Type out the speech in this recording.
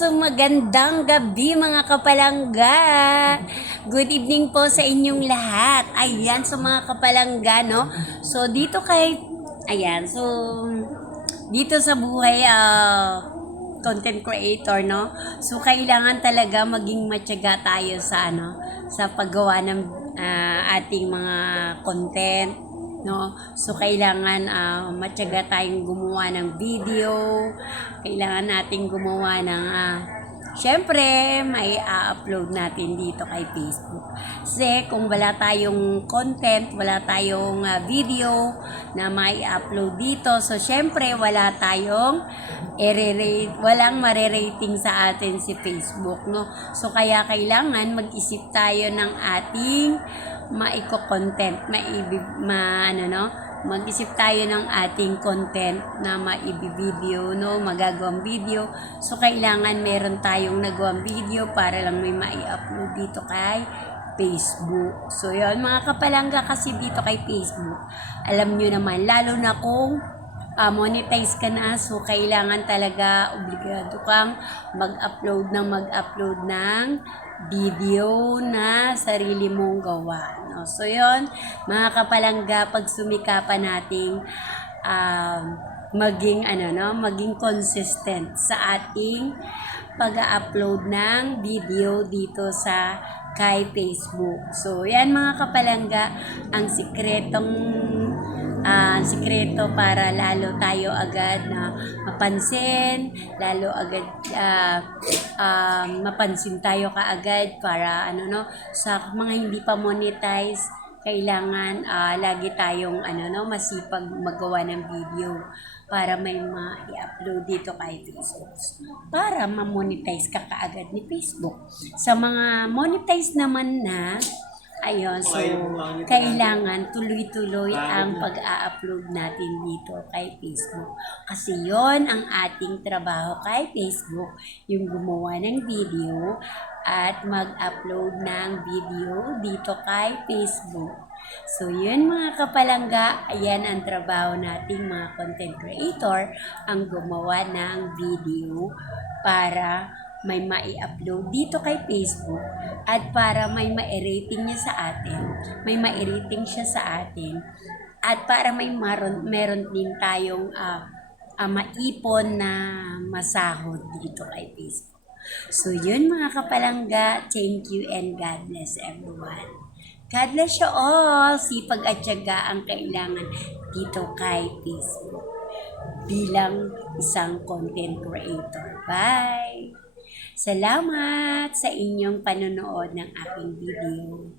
So magandang gabi mga kapalangga. Good evening po sa inyong lahat. Ayan, so mga kapalangga, no? So dito sa buhay content creator, no? So kailangan talaga maging matyaga tayo sa sa paggawa ng ating mga content, no? So kailangan matyaga tayong gumawa ng video. Kailangan nating gumawa ng syempre may upload natin dito kay Facebook. Kasi kung wala tayong content, wala tayong video na may upload dito, so syempre wala tayong walang marerating sa atin si Facebook, no? So kaya kailangan mag-isip tayo ng ating maiko-content, mag-isip tayo ng ating content na maibi-video, no? Magagawang video. So kailangan meron tayong nagawang video para lang may mai-upload dito kay Facebook. So yun mga kapalangga, kasi dito kay Facebook, alam nyo naman, lalo na kung monetize ka na, so kailangan talaga obligado kang mag-upload ng video na sarili mong gawa, no? So yun mga kapalangga, pag sumikapan nating maging consistent sa ating pag-upload ng video dito sa kay Facebook. So yan mga kapalangga, ang sikreto para lalo tayo agad na mapansin, lalo agad mapansin tayo kaagad para sa mga hindi pa monetize, kailangan lagi tayong masipag magawa ng video para may ma-i-upload dito kay Facebook para ma-monetize ka kaagad ni Facebook. Sa mga monetize naman na, ayun, so kailangan tuloy-tuloy ang pag-a-upload natin dito kay Facebook. Kasi yon ang ating trabaho kay Facebook, yung gumawa ng video at mag-upload ng video dito kay Facebook. So yun mga kapalangga, ayan ang trabaho nating mga content creator, ang gumawa ng video para may mai-upload dito kay Facebook at para may ma-rating niya sa atin, may ma-rating siya sa atin, at para may meron din tayong maipon na masahod dito kay Facebook. So yun mga kapalangga, thank you and God bless everyone. God bless you all. Sipag at tiyaga ang kailangan dito kay Facebook bilang isang content creator. Bye! Salamat sa inyong panonood ng aking video.